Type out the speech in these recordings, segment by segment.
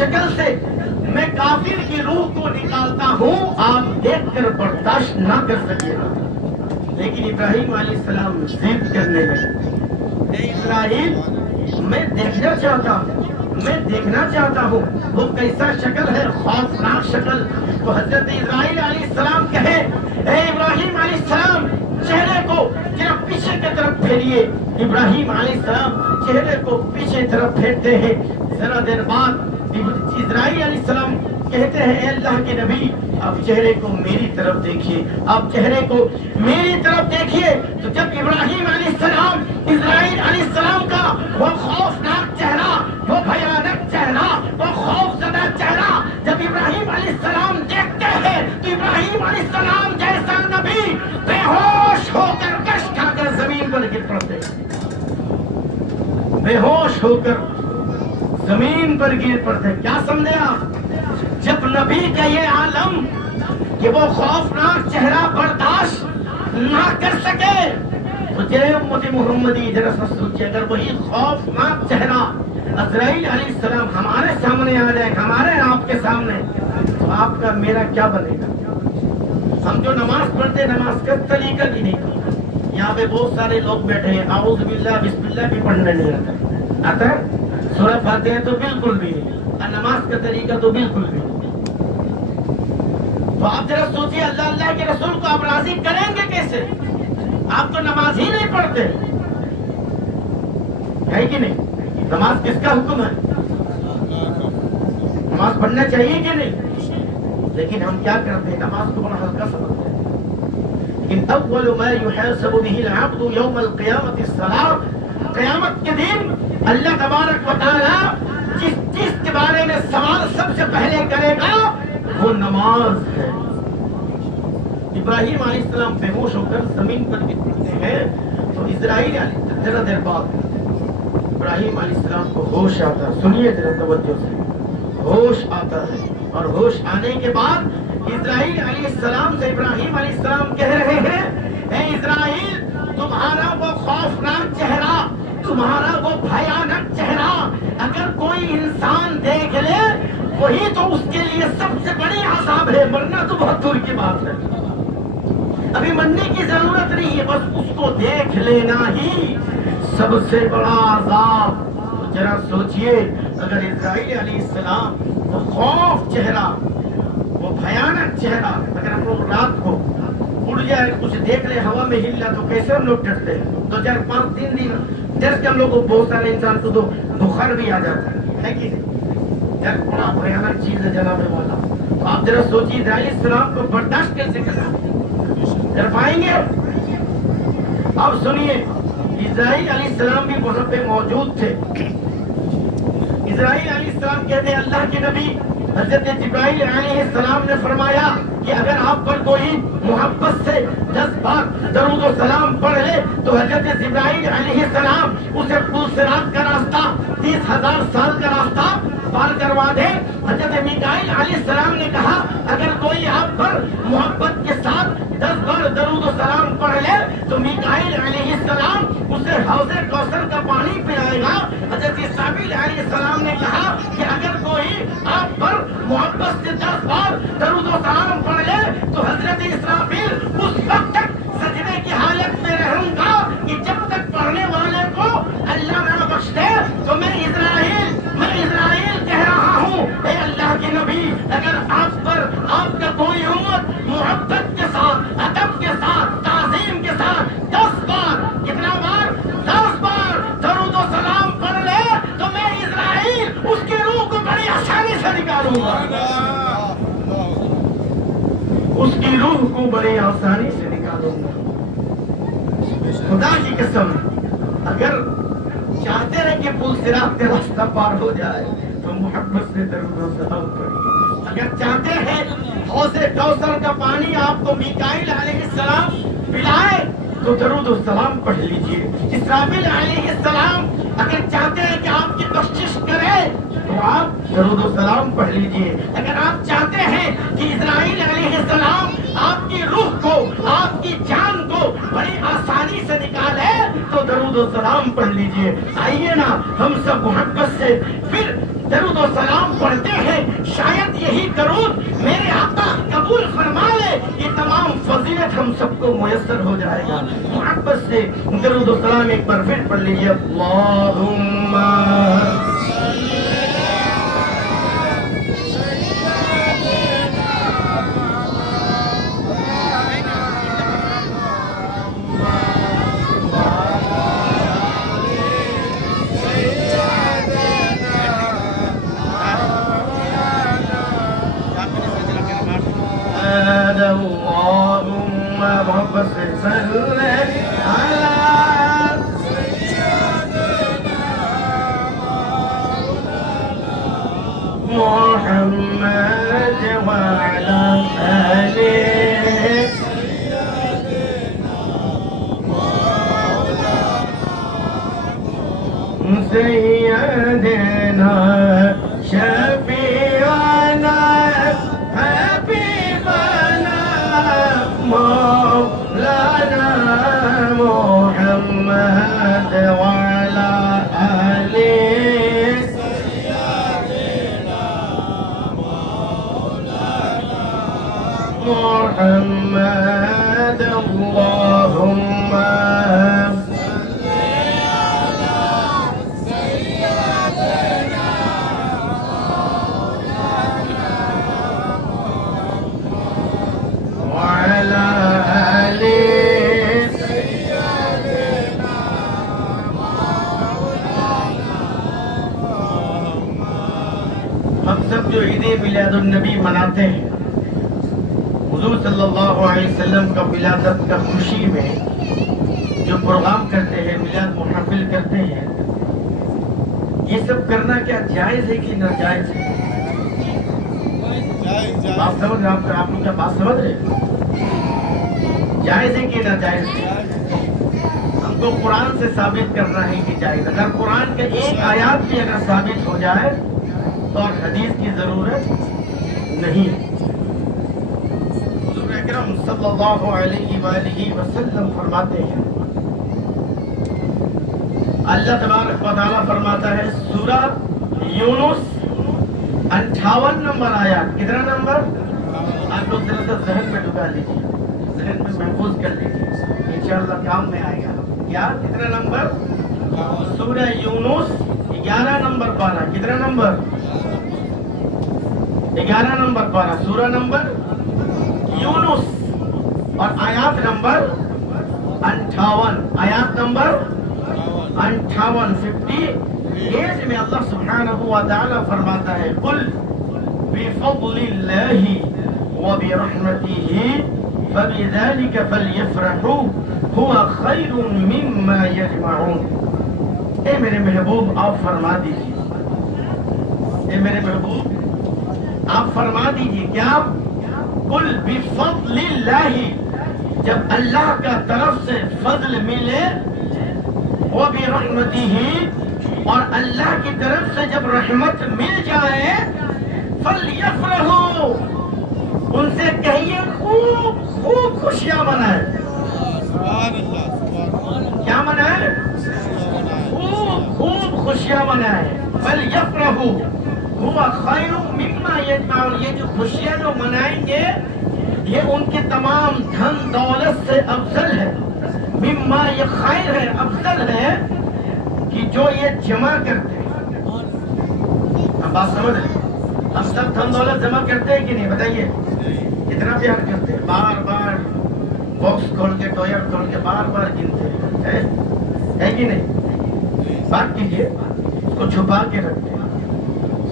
شکل سے میں کافر کی روح کو نکالتا ہوں، آپ دیکھ کر برداشت نہ کر سکے گا۔ لیکن ابراہیم علیہ السلام ضد کرنے لگے، اے اسرائیل میں دیکھنا چاہتا ہوں، میں دیکھنا چاہتا ہوں وہ کیسا شکل ہے، خوفناک شکل۔ تو حضرت اسرائیل علیہ السلام کہے، اے ابراہیم علیہ السلام چہرے کو ذرا پیچھے کی طرف پھیریے۔ ابراہیم علیہ السلام چہرے کو پیچھے طرف پھیرتے ہیں۔ ذرا دیر بعد اسرائیل علیہ السلام کہتے ہیں، اے اللہ کے نبی آپ چہرے کو میری طرف دیکھیے، آپ چہرے کو میری طرف دیکھیے۔ تو جب ابراہیم علیہ السلام اسرائیل علیہ السلام کا وہ خوفناک چہرہ، وہ بھیانک چہرہ، وہ خوف زدہ چہرہ جب ابراہیم علیہ السلام دیکھتے ہیں تو ابراہیم علیہ السلام جیسا نبی بے ہوش ہو کر کش کھا کر زمین پر گر پڑتے، بے ہوش ہو کر زمین پر گر پڑتے۔ کیا سمجھے آپ؟ جب نبی کا یہ عالم کہ وہ خوفناک چہرہ برداشت نہ کر سکے تو جے امت محمدی ذرا سا سوچے، اگر وہی خوفناک چہرہ عزرائیل علیہ السلام ہمارے سامنے آ جائے، ہمارے آپ کے سامنے، تو آپ کا میرا کیا بنے گا؟ ہم جو نماز پڑھتے نماز کا طریقہ بھی نہیں پڑھتے۔ یہاں پہ بہت سارے لوگ بیٹھے ہیں، اعوذ باللہ بسم اللہ بھی پڑھنے نہیں آتا ہے، سورہ فاتحہ تو بالکل بھی نہیں، اور نماز کا طریقہ تو بالکل بھی نہیں۔ تو آپ ذرا سوچیے، اللہ کے رسول کو آپ راضی کریں گے کیسے؟ آپ تو نماز ہی نہیں پڑھتے، ہے کہ نہیں؟ نماز کس کا حکم ہے؟ نماز پڑھنا چاہیے کہ نہیں؟ لیکن ہم کیا کرتے ہیں؟ نماز کو بڑا ہلکا سمجھتے ہیں۔ لیکن اول ما يحاسب به العبد يوم القيامة الصلاة، قیامت کے دن اللہ تبارک و تعالی جس چیز کے بارے میں سوال سب سے پہلے کرے گا وہ نماز ہے۔ ابراہیم علیہ السلام بے ہوش ہو کر زمین پر گر پڑتے ہیں تو اسرائیل ذرا دیر بعد ابراہیم علیہ السلام کو ہوش آتا ہے۔ سنیے ذرا توجہ سے، ہوش آتا ہے، اور ہوش آنے کے بعد اسرائیل علیہ السلام سے ابراہیم علیہ السلام کہہ رہے ہیں، اے اسرائیل تمہارا وہ خوفناک چہرہ، تمہارا وہ بھیانک چہرہ اگر کوئی انسان دیکھ لے وہی تو اس کے لیے سب سے بڑی عذاب ہے، مرنا تو بہت دور کی بات ہے، ابھی مرنے کی ضرورت نہیں ہے، بس اس کو دیکھ لینا ہی سب سے بڑا عذاب۔ ذرا سوچئے اگر اسرائیل علیہ السلام وہ خوف چہرہ، وہ بھیانک چہرہ اگر ہم لوگ رات کو اڑ جائے، کچھ دیکھ لے، ہوا میں ہل جائے تو کیسے ہم لوگ ڈرتے ہیں؟ 2 4 5 3 دن ڈر کے ہم لوگ کو بہت سارے انسان کو تو بخار بھی آ جاتا ہے کہ نہیں؟ ڈر بڑا بھیانک چیز ہے جناب والا۔ تو آپ ذرا سوچیے اسرائیل علیہ السلام کو برداشت کیسے کر پائیں گے؟ اب سنیے، اسرائیل علیہ السلام بھی وہاں پہ موجود تھے۔ اسرائیل علیہ السلام کہتے ہیں، اللہ کے نبی حضرت جبرائیل علیہ السلام نے فرمایا کہ اگر آپ پر کوئی محبت سے 10 بار درود و سلام پڑھ لے تو حضرت جبرائیل علیہ السلام اسے پل صراط کا راستہ 30,000 سال کا راستہ پار کروا دے۔ حضرت میکائیل علیہ السلام نے کہا اگر کوئی آپ پر محبت کے ساتھ 10 بار درود و سلام پڑھ لے تو میکائیل علیہ السلام اسے حوض کوثر کا پانی پلائے گا۔ حضرت اسرافیل علیہ السلام نے کہا کہ اگر کوئی آپ پر محبت سے 10 بار درود و سلام پڑھ لے تو حضرت اسرافیل اس وقت تک سجدے کی حالت میں رہوں گا کہ جب تک پڑھنے والے کو اللہ نہ بخش دے۔ تو میں اسرائیل کہہ رہا ہوں، اے اللہ کے نبی اگر آپ پر آپ کا کوئی امت محبت کے ساتھ، ادب کے ساتھ، تعظیم کے ساتھ 10 بار، کتنا بار؟ 10 بار درود و سلام پڑھ لے تو میں اسرائیل اس کی روح کو بڑی آسانی سے نکالوں گا، اس کی روح کو بڑی آسانی سے نکالوں گا۔ خدا کی قسم اگر چاہتے ہیں کہ پل صراط کا راستہ پار ہو جائے تو محبت سے درود و سلام پڑھیے۔ اگر چاہتے ہیں حوض کوثر کا پانی آپ کو میکائیل علیہ السلام پلائے تو درود و سلام پڑھ لیجئے۔ اسرافیل علیہ السلام اگر چاہتے ہیں کہ آپ کی بخشش کرے تو آپ درود و سلام پڑھ لیجئے۔ اگر آپ چاہتے ہیں کہ اسرائیل علیہ السلام آپ کی روح کو، آپ کی جان کو بڑی آسانی سے نکالے تو درود و سلام پڑھ لیجئے۔ آئیے نا ہم سب محبت سے پھر درود و سلام پڑھتے ہیں، شاید یہی درود میرے آقا قبول فرما لے، یہ تمام فضیلت ہم سب کو میسر ہو جائے گا۔ محبت سے درود و سلام ایک بار پھر پڑھ لیجیے، اللہم اللہم محبت سے صلی علی محمد وعلی آلہ سیدنا شفیعنا حبیبنا مولانا محمد وعلی آلہ محمد اللہم وعلى آل ہم سب جو عید میلاد النبی مناتے ہیں، حضور صلی اللہ علیہ وسلم کا ولادت کا خوشی میں جو پروگرام کرتے ہیں، میلاد محفل کرتے ہیں، یہ سب کرنا کیا جائز ہے کہ ناجائز ہے؟ آپ سمجھ رہے ہیں؟ آپ لوگ کیا بات سمجھ رہے ہیں؟ جائز ہے کہ ناجائز ہے؟ ہم کو قرآن سے ثابت کرنا ہے کہ جائز۔ اگر قرآن کا ایک آیات بھی اگر ثابت ہو جائے تو اور حدیث کی ضرورت نہیں ہے۔ حضور اکرم صلی اللہ علیہ وآلہ وسلم فرماتے ہیں، اللہ تبارک و تعالیٰ فرماتا ہے سورہ یونس 58 نمبر آیات، کتنا نمبر؟ آپ لوگ ذرا سا ذہن میں ڈبا لیجیے، ذہن میں محفوظ کر لیجیے، انشاءاللہ کام میں آئے گا۔ کیا کتنا نمبر؟ سورہ یونس 11 نمبر پارہ، کتنا نمبر؟ 11 نمبر پارہ، سورہ نمبر یونس، اور آیات نمبر 58، آیات نمبر 58 میں اللہ سبحانہ و تعالی فرماتا ہے قل بفضل اللہ وبرحمتہ فبذلك فلیفرحوا هو خیر مما یجمعون۔ اے میرے محبوب آپ فرما دیجیے، اے میرے محبوب آپ فرما دیجیے کیا؟ قل بفضل اللہ، جب اللہ کا طرف سے فضل ملے، وبرحمتہ، اور اللہ کی طرف سے جب رحمت مل جائے، فلیفرحوا، ان سے کہیے خوب خوب خوشیاں منائیں۔ کیا منائیں؟ خوب خوب خوشیاں منائیں۔ فلیفرحوا هو خیر مما یجمعون، یہ جو خوشیاں جو منائیں گے یہ ان کی تمام دھن دولت سے افضل ہے۔ مما یہ خیر ہے، افضل ہے کہ جو یہ جمع کرتے ہیں۔ ہم بات سمجھ رہے ہیں؟ ہم سب دھن دولت جمع کرتے ہیں کہ نہیں؟ بتائیے کتنا پیار کرتے ہیں، بار بار باکس کھول کے ٹوئر کھول کے بار بار گنتے ہیں، ہے کہ نہیں؟ بات کیجیے، اس کو چھپا کے رکھتے ہیں،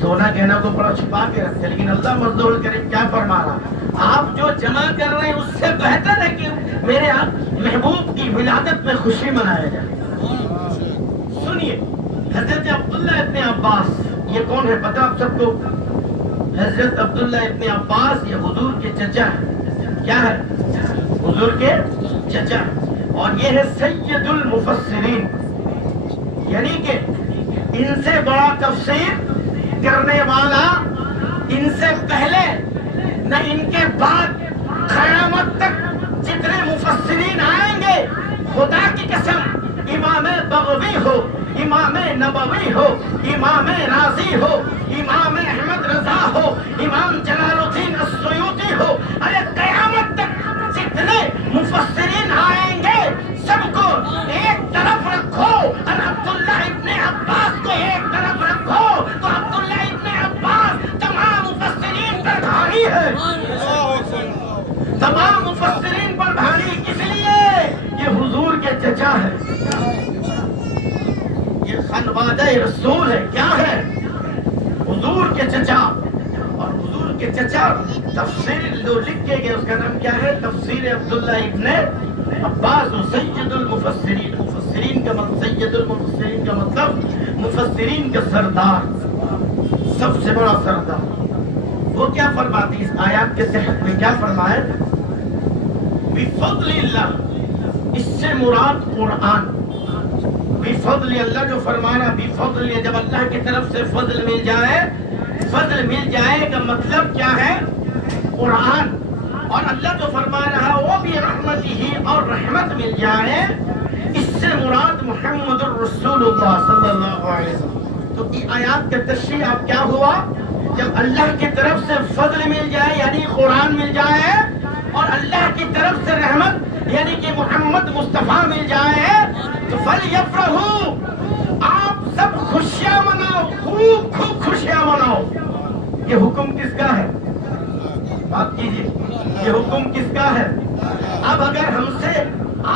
سونا گہنا کو بڑا چھپا کے رکھتے ہیں، لیکن اللہ مزدور کریم کیا فرما رہا؟ آپ جو جمع کر رہے ہیں اس سے بہتر ہے کہ میرے محبوب کی ولادت میں خوشی منایا جائے۔ سنیے، حضرت عبداللہ ابن عباس، یہ کون ہے پتہ آپ سب کو؟ حضرت عبداللہ ابن عباس یہ حضور کے چچا ہے۔ کیا ہے؟ حضور کے چچا، اور یہ ہے سید المفسرین، یعنی کہ ان سے بڑا تفسیر کرنے والا ان سے پہلے نہ ان کے بعد قیامت تک جتنے مفسرین آئیں گے، خدا کی قسم، امام بغوی ہو، امام نبوی ہو، امام رازی ہو، وعدہ رسول ہے. کیا ہے؟ حضور کے چچا، اور حضور کے چچا تفسیر جو لکھ کے گئے اس کا نام کیا ہے؟ تفسیر عبداللہ ابن عباس. سید المفسرین، مفسرین کا مطلب، سید المفسرین کا مطلب مفسرین کا سردار، سب سے بڑا سردار. وہ کیا فرماتی اس آیات کے تحت میں؟ کیا فرمائے؟ بفضل اللہ، اس سے مراد قرآن. بفضل اللہ جو فرمانا، بفضل، جب اللہ کی طرف سے فضل مل جائے، فضل مل جائے کا مطلب کیا ہے؟ قرآن. اور اللہ جو فرما رہا وہ بھی رحمت ہی، اور رحمت مل جائے، اس سے مراد محمد الرسول اللہ صلی اللہ علیہ وسلم. تو یہ آیات کا تشریح آپ کیا ہوا؟ جب اللہ کی طرف سے فضل مل جائے یعنی قرآن مل جائے، اور اللہ کی طرف سے رحمت یعنی کہ محمد مصطفیٰ مل جائے، تو فَلْيَفْرَحُوا، آپ سب خوشیاں مناؤ، خوب خوب خوشیاں مناؤ. یہ حکم کس کا ہے؟ بات کیجیے، یہ حکم کس کا ہے؟ اب اگر ہم سے،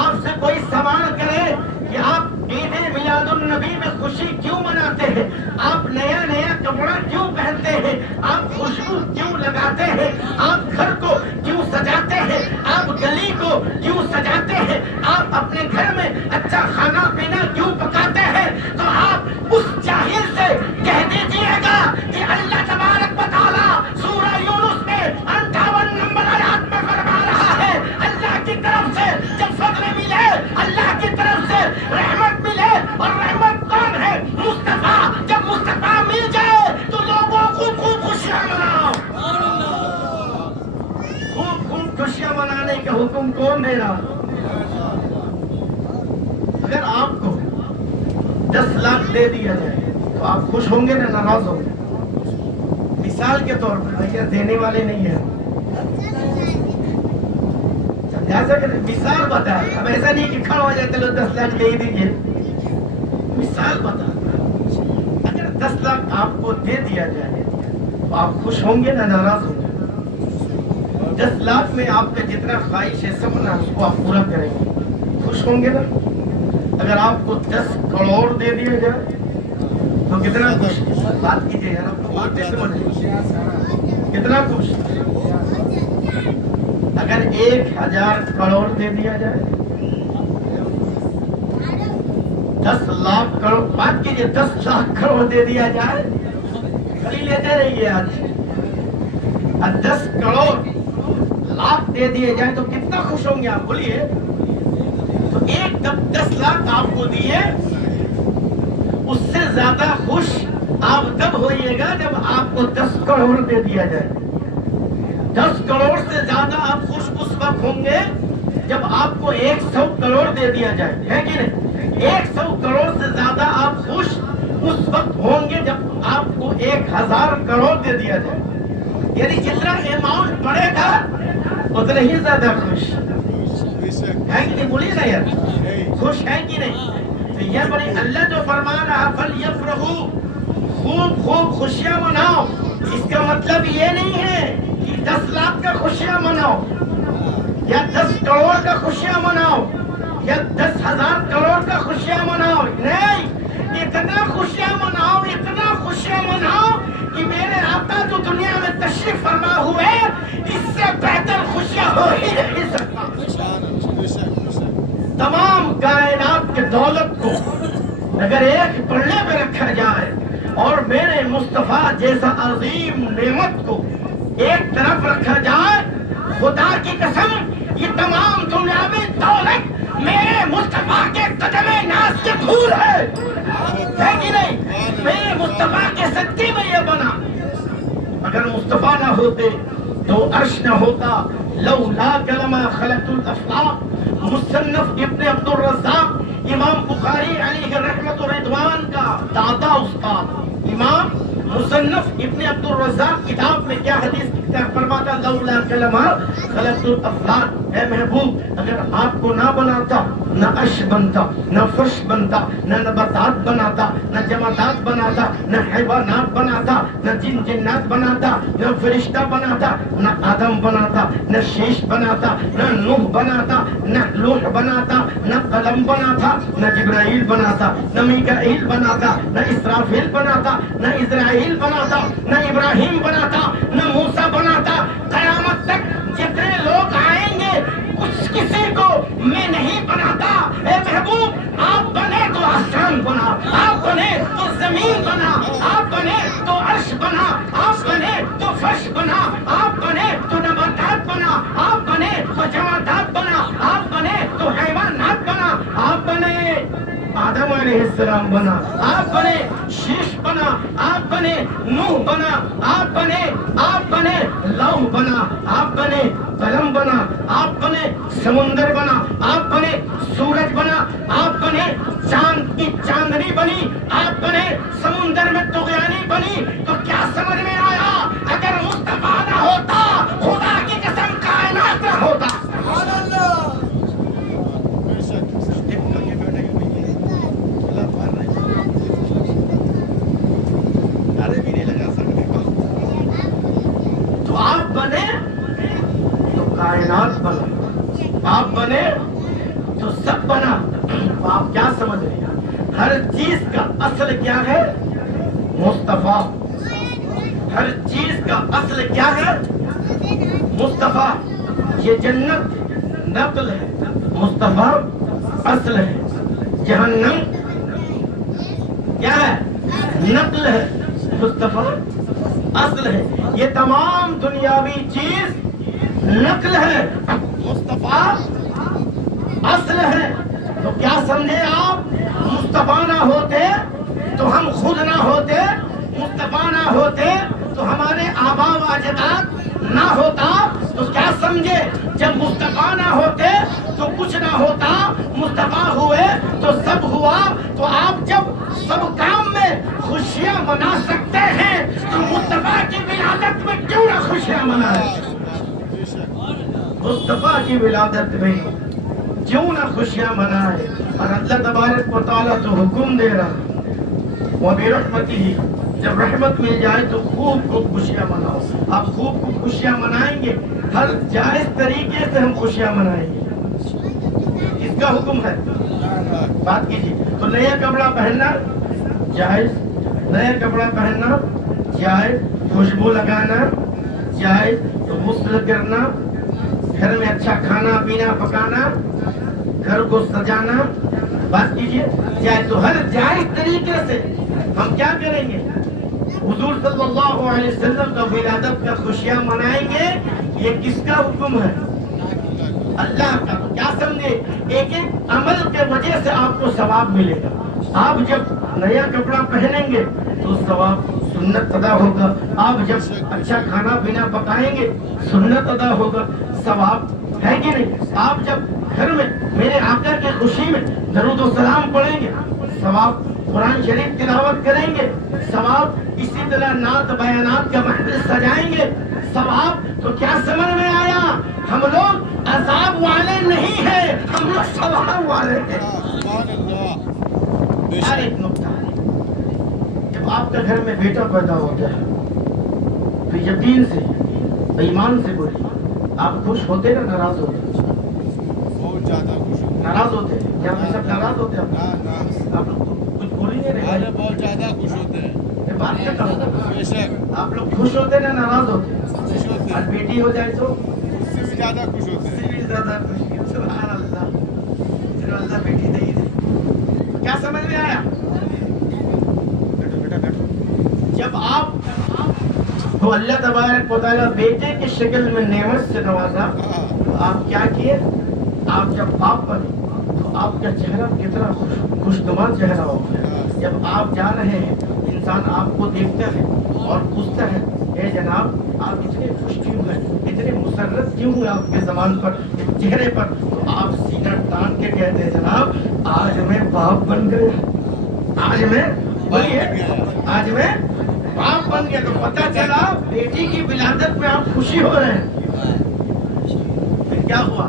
آپ سے کوئی سوال کرے کہ آپ عید میلاد النبی میں خوشی کیوں مناتے ہیں، آپ نیا نیا کپڑا کیوں پہنتے ہیں، آپ خوشبو کیوں لگاتے ہیں، آپ گھر کو کیوں سجاتے ہیں، آپ گلی کو کیوں سجاتے ہیں، آپ اپنے گھر میں اچھا کھانا پینا کیوں پکاتے ہیں، تو آپ اس جاہل سے کہہ دیجیے گا کہ اللہ تبارک و تعالیٰ سورہ یونس میں 58 نمبر آیات میں فرما رہا ہے، اللہ کی طرف سے جب فضل ملے، اللہ کی طرف سے رحمت ملے، اور رحمت کون ہے؟ مصطفیٰ. جب مصطفیٰ مل جائے تو لوگوں خوب خوب خوشیاں مناؤ. خوب خوب خوشیاں منانے کا حکم کون دے رہا؟ اگر آپ کو 10 لاکھ دے دیا جائے تو آپ خوش ہوں گے نا ناراض ہوں گے؟ مثال کے طور پر، بھیا دینے والے نہیں ہیں، سمجھا سکتے؟ مثال بتا. اب ایسا نہیں کہ کھڑا ہو جائے چلو 10 لاکھ دے دیجیے. مثال بتا، اگر 10 لاکھ آپ کو دے دیا جائے تو آپ خوش ہوں گے نا ناراض ہوں گے؟ 10 لاکھ میں آپ کا جتنا خواہش ہے سپنا اس کو آپ پورا کریں گے، خوش ہوں گے نا؟ اگر آپ کو 10 کروڑ دے دیا جائے تو کتنا خوش؟ بات کیجیے یار، آپ کو بات نہیں سمجھ، کتنا خوش؟ اگر 1000 کروڑ دے دیا جائے، 10 لاکھ کروڑ، بات کیجیے 10 لاکھ کروڑ دے دیا جائے، خالی لیتے رہیے آج، 10 کروڑ لاکھ دے دیے جائے تو کتنا خوش ہوں گے آپ؟ بولیے. تو ایک جب 10 لاکھ آپ کو دیے، اس سے زیادہ خوش آپ تب ہوئیے گا جب آپ کو 10 کروڑ دے دیا جائے. 10 کروڑ سے زیادہ آپ خوش اس وقت ہوں گے جب آپ کو 100 کروڑ دے دیا جائے، ہے کہ نہیں؟ 100 کروڑ سے زیادہ آپ خوش اس وقت ہوں گے جب آپ کو 1000 کروڑ دے دیا جائے. یعنی جتنا اماؤنٹ بڑھے گا اتنا ہی زیادہ خوش ہے کہ نہیں؟ بولیے نا یار، خوش ہے کہ نہیں؟ تو یہ بڑی اللہ جو فرما رہا فَلْيَفْرَحُوا، خوب خوب خوشیاں مناؤ. اس کا مطلب یہ نہیں ہے کہ 10 لاکھ کا خوشیاں مناؤ، یا 10 کروڑ کا خوشیاں مناؤ، یا 10,000 کروڑ کا خوشیاں مناؤ. نہیں، اتنا خوشیاں مناؤ، اتنا خوشیاں مناؤ کہ میرے آقا جو دنیا میں تشریف فرما ہوئے، اس سے بہتر خوشیاں ہو ہی نہیں سکتا. تمام کائنات کے دولت کو اگر ایک پلڑے پہ رکھا جائے اور میرے مصطفیٰ جیسا عظیم نعمت کو ایک طرف رکھا جائے، خدا کی قسم یہ تمام دنیاوی دولت میرے مصطفیٰ کے قدم ناز کے دھول ہے کہ نہیں؟ میرے مصطفیٰ کے صدقے میں یہ بنا. اگر مصطفیٰ نہ ہوتے تو عرش نہ ہوتا. لولا کلمہ خلقت الافلاق. مصنف ابن عبد الرزاق، امام بخاری علیہ رحمت و رضوان کا دادا استاد، امام مصنف ابن عبد الرزاق کتاب میں کیا حدیث فرماتا؟ لولا کلمہ خلقت الافلاق، اے محبوب اگر آپ کو نہ بناتا نہ عش بنتا، نہ فرش بنتا، نہ نباتات بناتا، نہ جمادات بناتا، نہ حیوانات بناتا، نہ جنات بناتا، نہ فرشتہ بناتا، نہ آدم بناتا، نہ شیش بناتا، نہ نوح بناتا، نہ لوح بناتا، نہ قلم بناتا، نہ جبرائیل بناتا، نہ میکائیل بناتا، نہ اسرافیل بناتا، نہ اسرائیل بناتا، نہ ابراہیم بناتا، نہ موسیٰ بناتا۔ قیامت تک جتنے لوگ آئیں گے کسی کو میں نہیں بناتا۔ اے محبوب، آپ بنے تو آسمان بنا، آپ بنے تو زمین بنا، آپ بنے تو عرش بنا، آپ بنے تو فرش بنا، آپ بنے تو نباتات بنا، آپ بنے تو جمادات بنا، آپ بنے تو حیوانات بنا، آپ بنے آدم علیہ السلام بنا، آپ بنے شیش بنا، آپ بنے نوح بنا، آپ بنے لوح بنا، آپ بنے قلم بنا، آپ بنے سمندر بنا، آپ بنے سورج بنا، آپ بنے چاند کی چاندنی بنی، آپ بنے سمندر میں طغیانی بنی۔ تو کیا سمجھ میں آیا؟ اگر مصطفیٰ نہ ہوتا، خدا کی قسم کائنات نہ ہوتا۔ تو آپ بنے تو کائنات بنا، آپ بنے تو سب بنا۔ تو آپ کیا سمجھ رہے ہیں؟ ہر چیز کا اصل کیا ہے؟ مصطفیٰ۔ ہر چیز کا اصل کیا ہے؟ مصطفیٰ۔ یہ جنت نقل ہے، مصطفیٰ اصل ہے۔ جہنم کیا ہے؟ نقل ہے، مصطفیٰ اصل ہے۔ یہ تمام دنیاوی چیز نقل ہے، مصطفیٰ اصل ہے۔ تو کیا سمجھے آپ؟ مصطفیٰ نہ ہوتے تو ہم خود نہ ہوتے، مصطفیٰ نہ ہوتے تو ہمارے آبا و اجداد نہ ہوتا۔ تو کیا سمجھے؟ جب مصطفیٰ نہ ہوتے تو کچھ نہ ہوتا، مصطفیٰ ہوئے تو سب ہوا۔ تو آپ جب سب کام میں خوشیاں منا سکتے ہیں تو مصطفیٰ کی ولادت میں کیوں نہ خوشیاں منائیں؟ مصطفیٰ کی ولادت میں کیوں نہ خوشیاں منائیں؟ اور اللہ تبارک و تعالیٰ تو حکم دے رہا ہے، وَبِرَحْمَتِهِ، جب رحمت مل جائے تو خوب خوشیاں مناؤ۔ آپ خوب خوشیاں منائیں گے، ہر جائز طریقے سے ہم خوشیاں منائیں گے۔ اس کا حکم ہے، بات کیجیے۔ تو نیا کپڑا پہننا جائز، نیا کپڑا پہننا جائز، خوشبو لگانا جائز، تو غسل کرنا، گھر میں اچھا کھانا پینا پکانا، گھر کو سجانا، بات کیجیے جائز۔ تو ہر جائز طریقے سے ہم کیا کریں گے؟ حضور صلی اللہ علیہ وسلم کا ولادت کا خوشیاں منائیں گے۔ یہ کس کا حکم ہے؟ اللہ کا۔ کیا سمجھے؟ ایک ایک عمل کے وجہ سے آپ کو ثواب ملے گا۔ آپ جب نیا کپڑا پہنیں گے تو ثواب سنت ادا ہوگا، آپ جب اچھا کھانا پینا پکائیں گے سنت ادا ہوگا، ثواب ہے کہ نہیں؟ آپ جب گھر میں میرے آقا کی خوشی میں درود و سلام پڑھیں گے ثواب، قرآن شریف تلاوت کریں گے ثواب، اسی طرح نعت بیانات کا محفل سجائیں گے ثواب۔ تو کیا سمجھ میں آیا؟ ہم لوگ عذاب والے نہیں ہیں، ہم لوگ ثواب والے ہیں۔ ہر ایک نقطہ، جب آپ کے گھر میں بیٹا پیدا ہوتا ہے تو یقین سے ایمان سے بولیے، آپ خوش ہوتے نا ناراض ہوتے؟ بہت زیادہ خوش ہوتے، ناراض ہوتے ہیں کیا؟ سب ناراض ہوتے ہیں؟ آپ لوگ کچھ بول ہی نہیں رہے۔ بہت زیادہ خوش ہوتے ہیں۔ یہ بات کرتا ہوں، بے شک آپ لوگ خوش ہوتے نا ناراض ہوتے؟ خوش ہوتے ہیں، اور بیٹی ہو جائے تو اس سے بھی زیادہ خوش ہوتے اس ہیں۔ سے بھی زیادہ خوشی۔ سبحان اللہ، چلو اللہ بیٹی دے دے۔ کیا سمجھ میں آیا؟ بیٹھو بیٹا بیٹھو۔ جب آپ تو اللہ تبارک و تعالیٰ بیٹے کی شکل میں نعمت سے نوازا، تو آپ کیا کیے؟ آپ جب باپ بنے تو آپ کا چہرہ کتنا خوشنما چہرہ ہوگا۔ جب آپ جا رہے ہیں انسان آپ کو دیکھتا ہے اور پوچھتا ہے، اے جناب آپ اتنے خوش کیوں ہیں، اتنے مسرت کیوں ہیں آپ کے زبان پر، چہرے پر؟ تو آپ سینہ تان کے کہتے ہیں، جناب آج میں باپ بن گیا، آج میں آج میں باپ بن گیا۔ تو پتہ چلا بیٹی کی ولادت میں آپ خوشی ہو رہے ہیں۔ پھر کیا ہوا؟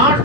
8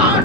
8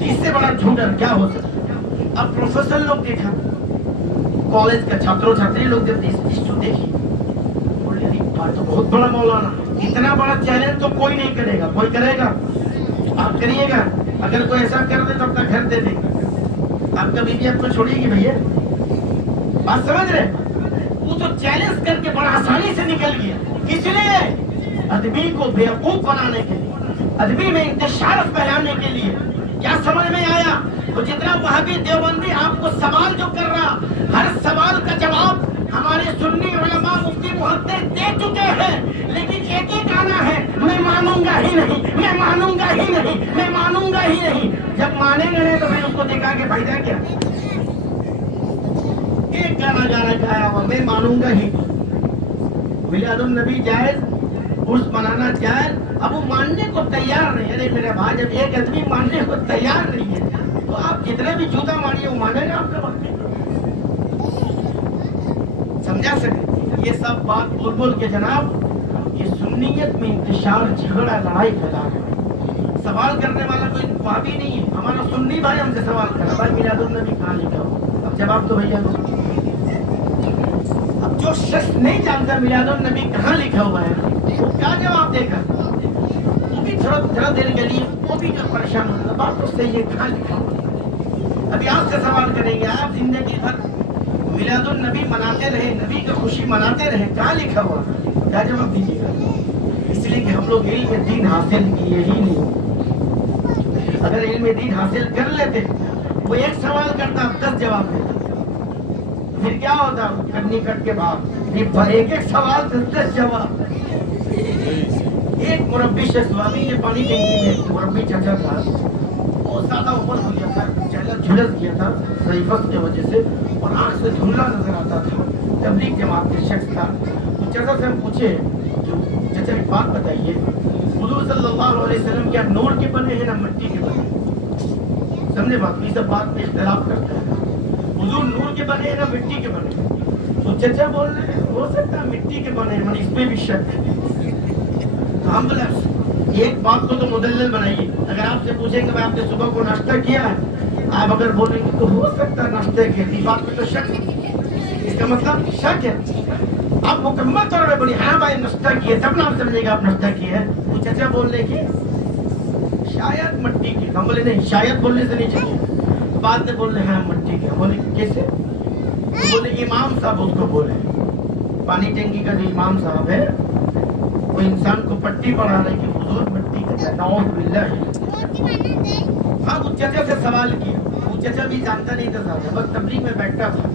اس سے بڑا جھوٹ اور کیا ہو سکتا ہے؟ اب پروفیسر لوگ دیکھا, کالج کا چھاتروں چھاتری لوگ جب اسٹو دیکھی, بولے ارے تو بہت بڑا مولانا, اتنا بڑا چیلنج تو کوئی نہیں کرے گا. کوئی کرے گا؟ آپ کریے گا؟ اگر کوئی ایسا کر دے تو اپنا گھر دے دے گا. آپ کا بیوی آپ کو چھوڑے گی بھیا؟ بات سمجھ رہے؟ وہ تو چیلنج کر کے بڑا آسانی سے نکل گیا. کس لیے؟ ادبی کو بیوقوف بنانے کے لیے, ادبی میں انتشار پھیلانے کے لیے. کیا سمجھ میں آیا؟ تو جتنا وہابی دیوبندی آپ کو سوال جو کر رہا, ہر سوال کا جواب ہمارے سنی علماء مفتی محدث دے چکے ہیں, لیکن ایک ہی گانا ہے, میں مانوں گا ہی نہیں, میں مانوں گا ہی نہیں, میں مانوں گا ہی نہیں. جب مانیں گے نہیں تو پھر اس کو دکھا کے فائدہ کیا؟ ایک گانا گایا ہوا, میں مانوں گا ہی. میلاد النبی جائز, عرس منانا جائز. اب وہ ماننے کو تیار نہیں. ارے میرے بھائی, جب ایک آدمی ماننے کو تیار نہیں ہے تو آپ جتنے بھی جوتا مانیے وہ مانے گا آپ کا وقت. سمجھا سکے یہ سب بات بول بول کے جناب, یہ سنیت میں انتشار, جھگڑا, لڑائی پھیلا ہے. سوال کرنے والا کوئی وہابی نہیں ہے. ہمارا سنی بھائی ہم سے سوال کرا, بھائی میلاد النبی کہاں لکھا ہو؟ اب جواب تو بھیا دو. اب جو شخص نہیں جانتا میلاد النبی کہاں لکھا ہوا ہے وہ کیا جواب دے گا؟ وہ بھی تھوڑا دیر کے لیے وہ بھی جو پریشان ہوتا, بات تو صحیح ہے, کہاں لکھا ہوا؟ ابھی آپ سے سوال کریں گے, آپ زندگی بھر میلاد النبی مناتے رہے, نبی کا خوشی مناتے رہے, کہاں لکھا ہوا؟ کیا جواب دیجیے گا؟ اس لیے کہ ہم لوگ علم دین حاصل کیے ہی نہیں. اگر علم دین حاصل کر لیتے, وہ ایک سوال کرتا 10 جواب دیتا, پھر کیا ہوتا؟ کرنی کٹ کے بعد ایک ایک سوال 10 جواب. ایک مربی شخص وابی نے پانی ٹینکی میں, مربی چچا تھا, وہ زیادہ اوپر ہو گیا تھا, چہرہ جھلس گیا تھا صحیفت کی وجہ سے, اور آنکھ سے دھندلا نظر آتا تھا. تبلیغ جماعت کے شخص تھا. تو چچا سے ہم پوچھے, چچا ایک بات بتائیے, حضور صلی اللہ علیہ وسلم کیا نور کے بنے ہیں نا مٹی کے بنے؟ سمجھے بات؟ یہ سب بات میں اختلاف کرتا ہے. حضور نور کے بنے ہیں نا مٹی کے بنے؟ تو چچا بول رہے ہیں ہو سکتا ہے مٹی کے بنے, من اس پہ بھی شک ہے. تو ہم بولے ایک بات کو تو مدلل بنائیے. اگر آپ سے پوچھیں گے آپ نے صبح کو ناشتہ کیا ہے, آپ اگر بولیں گے تو ہو سکتا ہے ناشتے کے, بات میں تو شک ہے, اس کا مطلب شک ہے. آپ مکمل طور پہ بولیے ہاں بھائی ناشتہ کیے, تب نہ آپ سمجھے گا آپ ناشتہ کیے ہیں. تو چچا بول رہے کہ شاید مٹی کے. ہم بولے نہیں, شاید بولنے سے نہیں چاہیے. بعد میں بول رہے ہیں مٹی کے. بولے کیسے؟ بولے امام صاحب اس کو بولے, پانی ٹینکی کا جو امام صاحب ہے وہ انسان کو پٹی پڑھا رہے کہ حضور مٹی کا, نعوذ باللہ. ہاں وہ چچا سے سوال کیا, وہ چچا بھی جانتا نہیں تھا صاحب, بس تبلیغ میں بیٹھا تھا.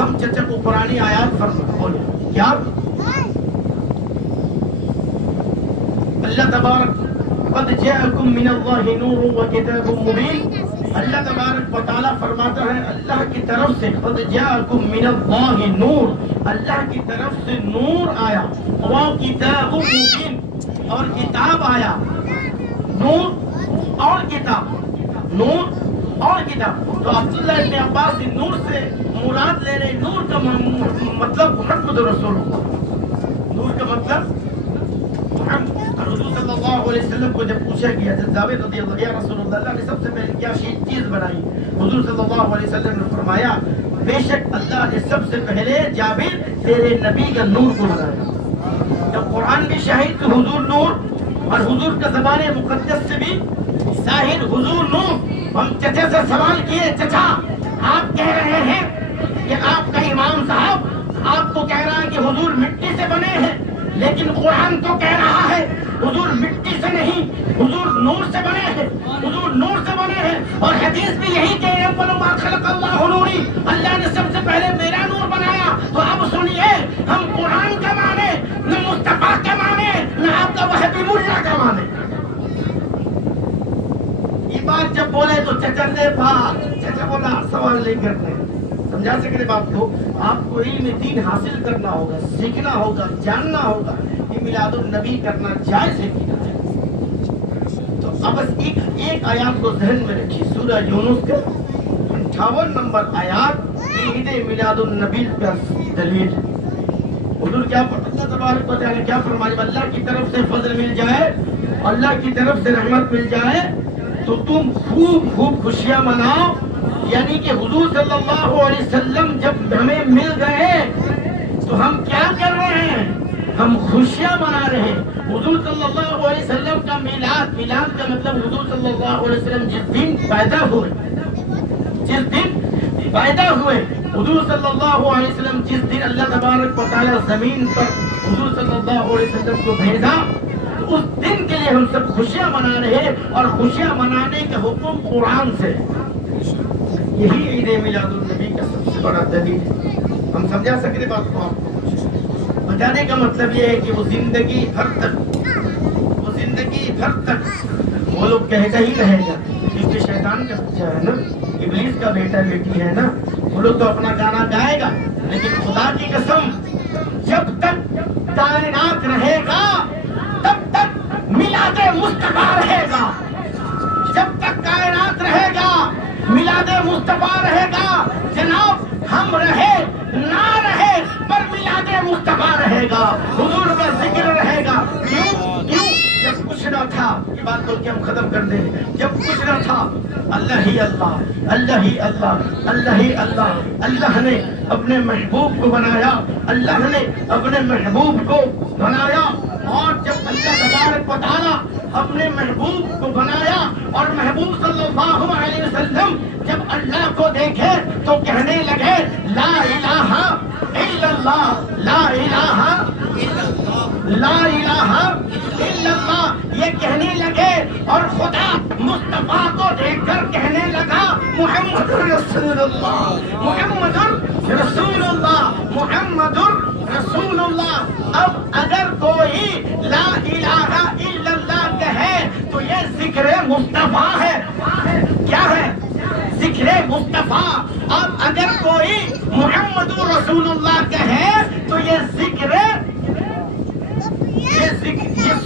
ہم چچا کو پرانی آیات فرما بولے کیا اللہ تبارک قد جاءکم من اللہ نور و کتاب مبین. اللہ تبارک و تعالیٰ فرماتا ہے اللہ کی طرف سے قد جاءکم من اللہ نور, اللہ کی طرف سے نور آیا, و کتاب مبین, اور کتاب آیا. نور اور کتاب, نور اور کتاب. تو عبداللہ ابن عباس نور سے مراد لے رہے, نور کا مطلب محمد رسول اللہ, نور کا مطلب محمد. حضور صلی اللہ علیہ وسلم کو جب پوچھا گیا جابر رضی اللہ, یا رسول اللہ, اللہ نے سب سے پہلے کیا چیز بنائی؟ حضور صلی اللہ علیہ وسلم نے فرمایا بے شک اللہ نے سب سے پہلے جابر تیرے نبی کا نور کو بنایا. جب قرآن بھی شاہد کہ حضور نور, اور حضور کا زبان مقدس سے بھی ظاہر حضور نور. ہم چچا سے سوال کیے, چچا آپ کہہ رہے ہیں کہ آپ کا امام صاحب آپ کو کہہ رہا ہے کہ حضور مٹی سے بنے ہیں, لیکن قرآن تو کہہ رہا ہے حضور مٹی سے نہیں, حضور نور سے بنے ہیں, حضور نور سے بنے ہیں. اور حدیث بھی یہی کہہ رہے ہیں ما خلق اللہ نوری, اللہ نے سب سے پہلے میرا نور بنایا. تو اب سنیے, ہم قرآن کا مانے, نہ مصطفیٰ کا مانے, نہ آپ کا وہابی ملا کا مانے. یہ بات جب بولے تو چچا نے بات, چچا بولا سوال نہیں کرنے. سمجھا سکتے بات کو؟ آپ کو علم دین حاصل کرنا ہوگا, سیکھنا ہوگا, جاننا ہوگا کہ میلاد النبی کرنا جائز ہے کہ نہ جائز. تو اب بس ایک آیات کو ذہن میں رکھیے, سورہ یونس کا 58 نمبر آیات, عید میلاد النبی کا دلیل. حضور کیا اللہ تبارک و تعالیٰ کیا فرمائے, اللہ کی طرف سے فضل مل جائے, اللہ کی طرف سے رحمت مل جائے تو تم خوب خوب خوشیاں مناؤ. یعنی کہ حضور صلی اللہ علیہ وسلم جب ہمیں مل گئے تو ہم کیا کر رہے ہیں؟ ہم خوشیاں منا رہے ہیں. حضور صلی اللہ علیہ وسلم کا میلاد کا مطلب حضور صلی اللہ علیہ وسلم جس دن پیدا ہوئے حضور صلی اللہ علیہ وسلم جس دن اللہ تبارک و تعالی زمین پر حضور صلی اللہ علیہ وسلم کو بھیجا تو اس دن کے لیے ہم سب خوشیاں منا رہے ہیں. اور خوشیاں منانے کا حکم قرآن سے. یہی عید میلاد النبی کا سب سے بڑا دلیل ہے. ہم سمجھا سکتے بات کو؟ آپ بتانے کا مطلب یہ ہے کہ وہ زندگی بھر تک وہ لوگ کہتا ہی رہے گا کیونکہ شیطان کا بچہ ہے نا, ابلیس کا بیٹا بیٹی ہے نا, وہ لوگ تو اپنا گانا گائے گا. لیکن خدا کی قسم جب تک کائنات رہے گا تب تک میلاد مصطفیٰ رہے گا. جب تک کائنات رہے گا میلاد مصطفیٰ رہے گا. جناب ہم رہے نہ رہے پر میلاد مصطفیٰ رہے گا, حضور کا ذکر رہے گا. کیوں؟ جب کچھ نہ تھا, یہ بات بول کے ہم ختم کر دیں, جب کچھ نہ تھا اللہ ہی اللہ اللہ ہی اللہ اللہ ہی اللہ. اللہ نے اپنے محبوب کو بنایا, اللہ نے اپنے محبوب کو بنایا. اور جب اللہ تبارک و تعالیٰ اپنے محبوب کو بنایا اور محبوب صلی اللہ علیہ وسلم جب اللہ کو دیکھے تو کہنے لگے لا الہ الا اللہ, لا الہ الا اللہ, لا الہ الا اللہ یہ کہنے لگے. اور خدا مصطفیٰ کو دیکھ کر کہنے لگا محمد رسول اللہ, محمد رسول اللہ, محمد رسول اللہ. اب اگر کوئی لا الہ الا اللہ کہے تو یہ ذکر مصطفیٰ ہے. کیا ہے؟ ذکر مصطفیٰ. اب اگر کوئی محمد رسول اللہ کہے تو یہ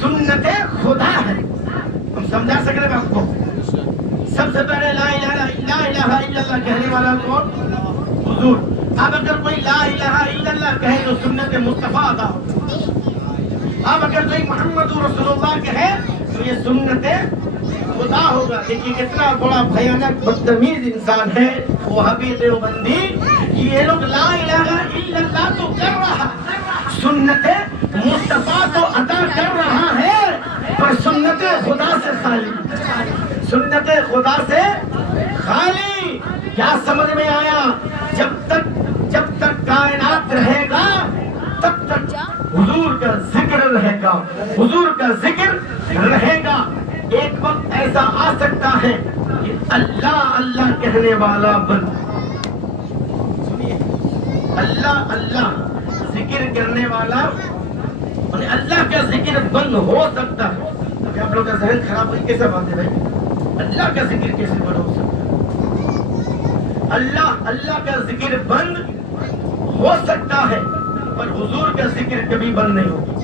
سنت خدا ہے. ہم سمجھا سک رہے ہیں آپ کو؟ سب سے پہلے لا الہ الا اللہ کہنے والا کون؟ حضور. اب اگر کوئی لا الہ الا اللہ کہے تو سنت مصطفیٰ ادا ہوگی. اب اگر کوئی محمد رسول اللہ کہے تو یہ سنت خدا ہوگا. دیکھیے کتنا بڑا بھیانک بدتمیز انسان ہے وہابی دیوبندی. یہ لوگ لا الہ الا اللہ تو کر رہا, سنت مصطفیٰ تو ادا کر رہا ہے, پر سنت خدا سے خالی, سنت خدا سے خالی. کیا سمجھ میں آیا؟ جب تک کائنات رہے گا تب تک حضور کا ذکر رہے گا, حضور کا ذکر رہے گا. ایک وقت ایسا آ سکتا ہے کہ اللہ اللہ کہنے والا بن, سنیے, اللہ اللہ ذکر کرنے والا اللہ کا ذکر بند ہو سکتا ہے. ابھی آپ لوگ کا ذہن خراب ہوئی کیسے بات ہے بھائی؟ اللہ کا ذکر کیسے بند ہو سکتا ہے؟ اللہ کا ذکر بند ہو سکتا ہے پر حضور کا ذکر کبھی بند نہیں ہوگا.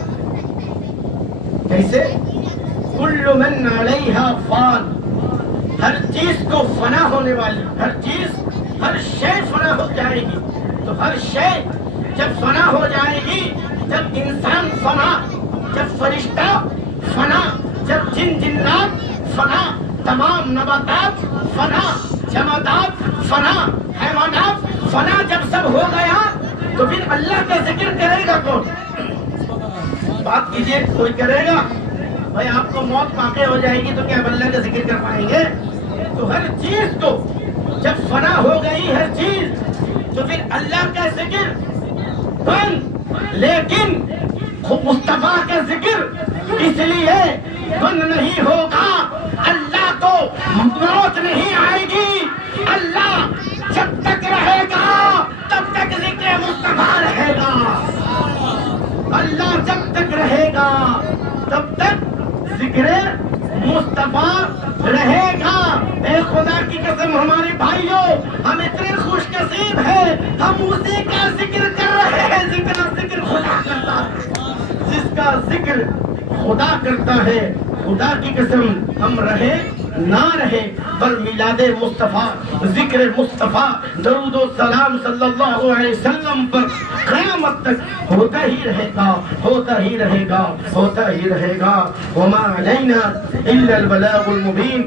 کیسے؟ کل من علیہا فان, ہر چیز کو فنا ہونے والی, ہر شے فنا ہو جائے گی. تو ہر شے جب فنا ہو جائے گی, جب انسان فنا, جب فرشتہ فنا, جب جنات فنا, تمام نباتات فنا, جمادات فنا, حیوانات فنا, جب سب ہو گیا تو پھر اللہ کا ذکر کرے گا کون؟ بات کیجئے, کوئی کرے گا؟ بھائی آپ کو موت واقع ہو جائے گی تو کیا اللہ کا ذکر کر پائیں گے؟ تو ہر چیز کو جب فنا ہو گئی ہر چیز تو پھر اللہ کا ذکر بند. لیکن مصطفیٰ کا ذکر اس لیے بند نہیں ہوگا, اللہ کو موت نہیں آئے گی. اللہ جب تک رہے گا تب تک ذکر مصطفیٰ رہے گا. اللہ جب تک رہے گا تب تک ذکر مصطفیٰ رہے گا. اے خدا کی قسم ہمارے بھائیوں, ہم اتنے خوش نصیب ہیں, ہم اسی کا ذکر کر رہے ہیں. ذکر خدا کرتا ہے, جس کا ذکر خدا کرتا ہے. خدا کی قسم ہم رہے نہ رہے پر میلاد مصطفیٰ, ذکر مصطفیٰ, درود و سلام صلی اللہ علیہ وسلم پر قیامت تک ہوتا ہی رہے گا, ہوتا ہی رہے گا, ہوتا ہی رہے گا. وما علینا الا البلاغ المبین.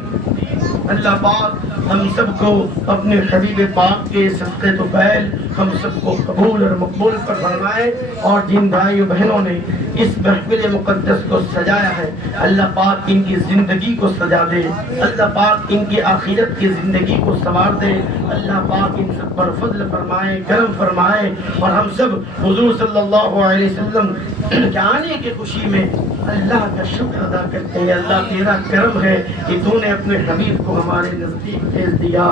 اللہ پاک ہم سب کو اپنے حبیب پاک کے صدقے تو پہل ہم سب کو قبول اور مقبول پر فرمائے، اور جن بھائیوں بہنوں نے اس محفل مقدس کو سجایا ہے اللہ پاک ان کی زندگی کو سجا دے، اللہ پاک ان کی آخرت کی زندگی کو سنوار دے، اللہ پاک ان سب پر فضل فرمائے، کرم فرمائے، اور ہم سب حضور صلی اللہ علیہ وسلم کے آنے کی خوشی میں اللہ کا شکر ادا کرتے ہیں۔ اللہ تیرا کرم ہے کہ تو نے اپنے حبیب کو ہمارے نزدیک بھیج دیا،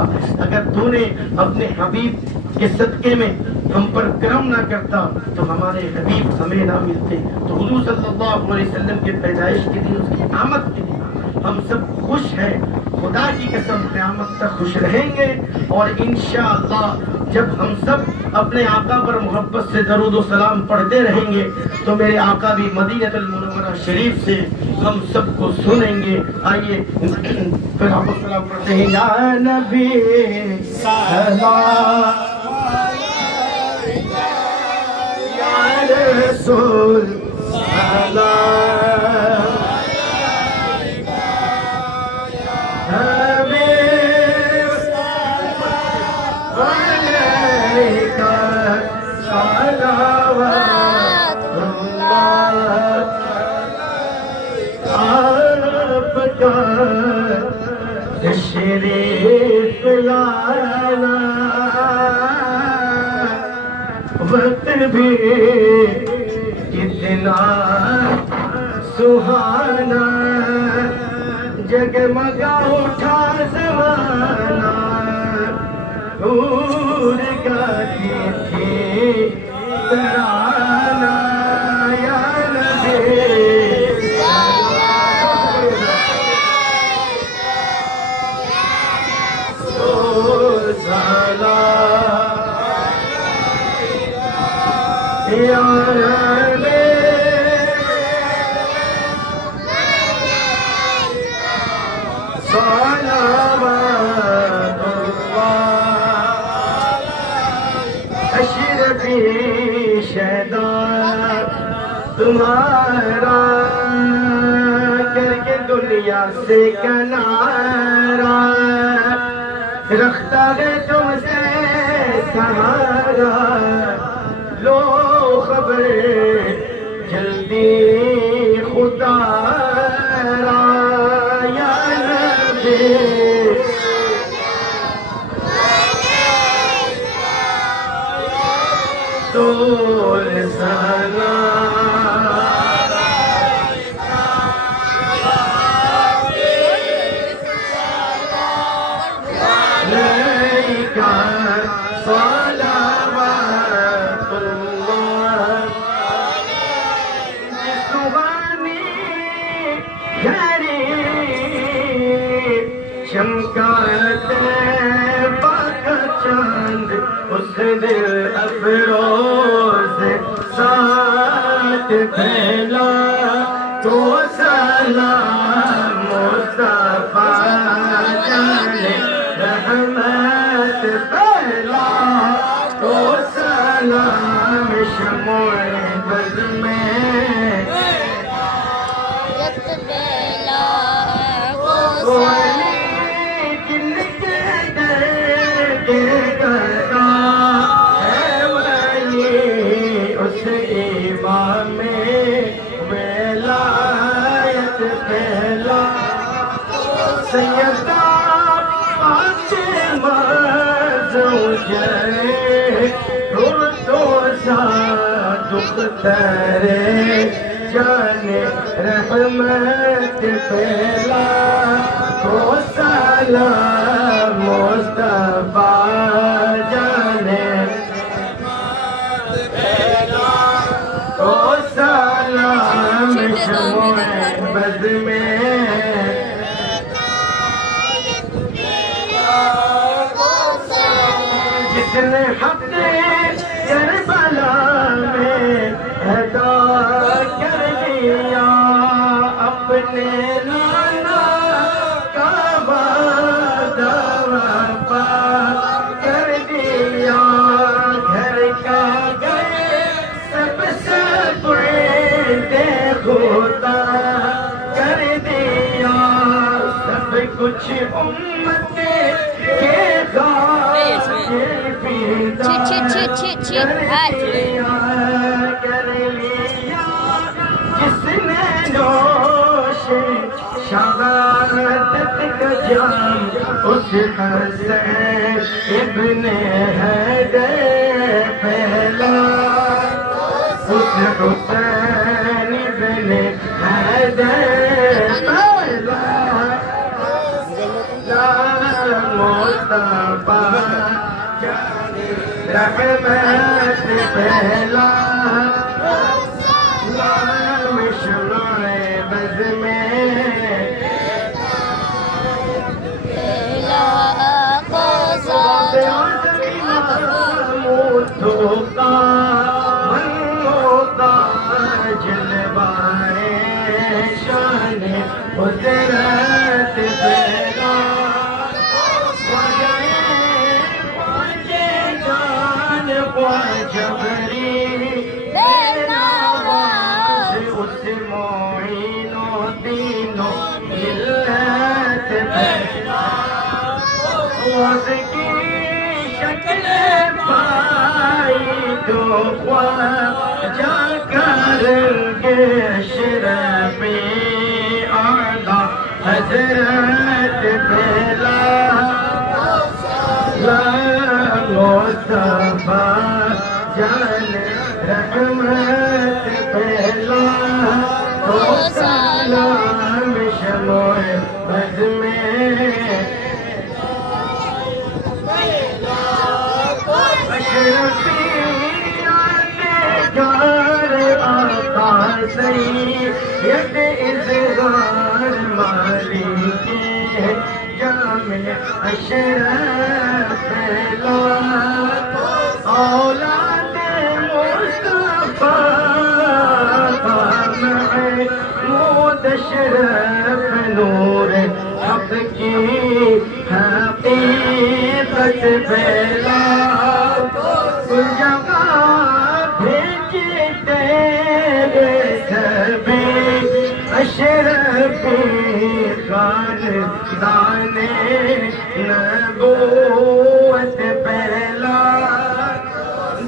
اگر تو نے اپنے حبیب کے صدقے میں ہم پر کرم نہ کرتا تو ہمارے حبیب ہمیں نہ ملتے۔ تو حضور صلی اللہ علیہ وسلم کے پیدائش کے دن، اس کی آمد کے دن ہم سب خوش ہیں، خدا کی قسم قیامت تک خوش رہیں گے، اور انشاءاللہ جب ہم سب اپنے آقا پر محبت سے درود و سلام پڑھتے رہیں گے تو میرے آقا بھی مدینہ المنورہ شریف سے ہم سب کو سنیں گے۔ آئیے پھر آپ سلام پڑھتے ہیں، یا نبی سلام، یا رسول سلام، تشریف لانا وقت بھی کتنا سہانا، جگمگا اٹھا زمانہ، دور گاتی تھی ترانہ، یا نبی یا نبی صلوات اللہ، اشرفی شہداء تمہارا کر کے دنیا سے کنارہ، رکھتا ہے تم سے سہارا، لو خبر جلدی خدا را، یا نبی تو سلام چمکاتے پاک چاند اس دل افروز ساتھ پھیلا، تو سلام مصطفیٰ جانے رحمت پھیلا، تو سلام شمع بز میں سیدہ فاطمہ زوجہ فردوسہ دختر جان رحمت پھیلا، تو سلام مصطفیٰ جانے تو سلام شمع بز میں جس نے حق کربلا میں ادا کر دیا، اپنے نانا کا وعدہ وفا کر دیا، گھر کا گئے سب سپرد خدا کر دیا، سب کچھ کچھ امت کے خاک پیدا کر لیا جس نے نوش شہادت کا جام اس حسین ابن حیدر پہلا اس حسین ابن حیدر پہلا مصطفیٰ رحمت پہلا شمع بز میں جلوائے شان قدرت پہلا جان جبری اس معین و دین و ملت پہلا اس کی شکل پائی تو خواجہ کرنگے اشرف اعلیٰ حضرت پہلا مصطفیٰ جان رحمت پہلا سلام شمع بز میں اشرفی گھر آقا سید اظہار مالک جامع اشرف پہلا اولاد مصطفیٰ محمود اشرف نور حق کی حقیقت پہلا جگہ بھیجتے سبھی اشرفی خاندان نبوت پہلا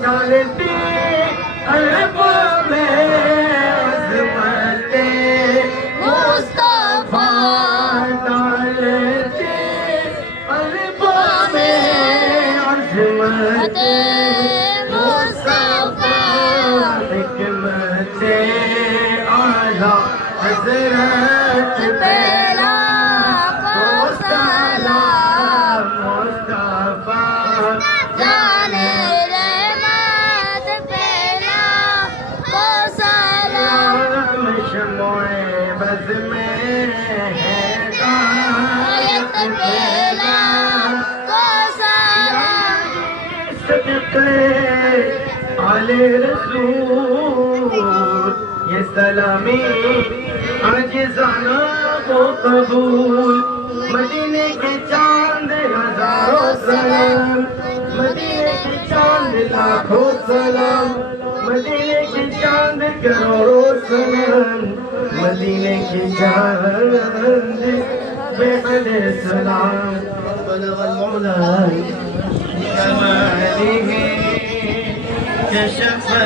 ڈالتی قلب میں عظمت مصطفیٰ ڈالتی قلب میں عظمت مصطفیٰ حکمت اعلیٰ حضرت پہلا سلام مصطفیٰ جان رحمت پہلا سلام شمع بز میں ہدایت پہلا صدقے علی رسول یہ سلامی عاجزانہ و قبول مدینے کے چاند ہزاروں سلام مدینے کے چاند لاکھوں سلام مدینے کے چاند کروڑوں سلام مدینے کے چاند بے حد سلام بلغ المولا جماله كشف